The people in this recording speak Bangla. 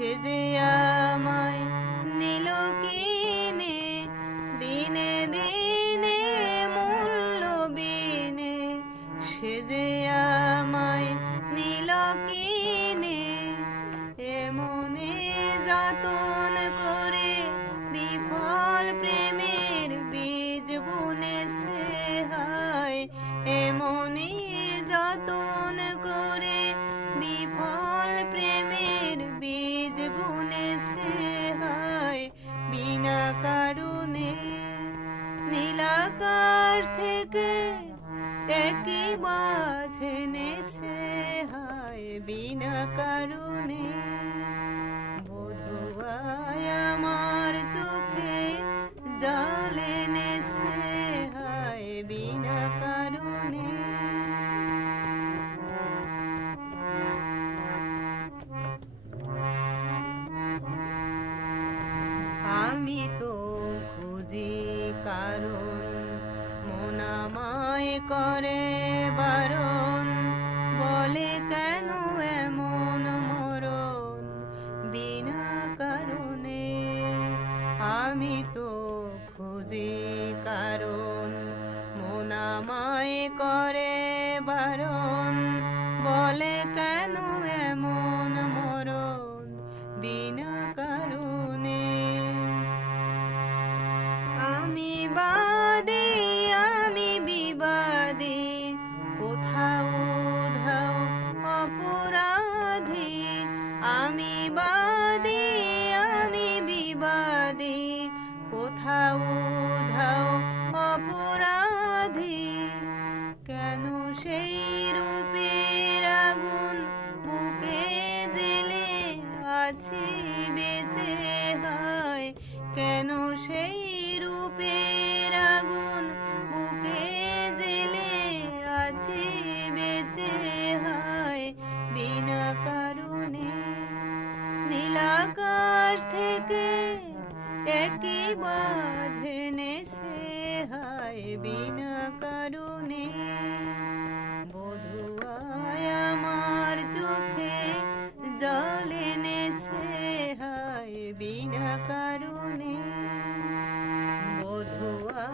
সে যে আমায় নিল কিনে দিনে দিনে মূল্য বিনে, সে যে আমায় নিল কিনে এমনে যতন করে বিফল প্রেমের বীজ বুনেছে হায়, এমনি যতন করে বিফল প্রেমের বীজ বুনেছে হায়, বিনা কারণে নীলাকাশ থেকে একই বাজ এনেছে হায়, বিনা কারণে বধুয়ায় আমার চোখে জল এনেছে হায়, বিনা কারণে। আমি তো খুঁজি কারণ মন আমায় করে বারণ, বলে কেন এমন মরণ বিনা কারণে। আমি তো খুঁজি কারণ মন আমায় করে বারণ, বলে কেন এমন মরণ বিনা কারণে। আমি বাদী আমি বিবাদী কোথাও উধাও অপরাধী, আমি বাদী আমি বিবাদী কোথাও উধাও অপরাধী। কেন সেই রূপের আগুন বুকে জেলে আছি বেঁচে হায়, কেন সেই রূপের আগুন বুকে জেলে আছি বেঁচে হায়, বিনা কারণে নীলাকাশ থেকে একই বাজ এনেছে হায়, বিনা কারণে বধুয়ায় আমার চোখে জল এনেছে হায়, বিনা কারণে বধুয়া।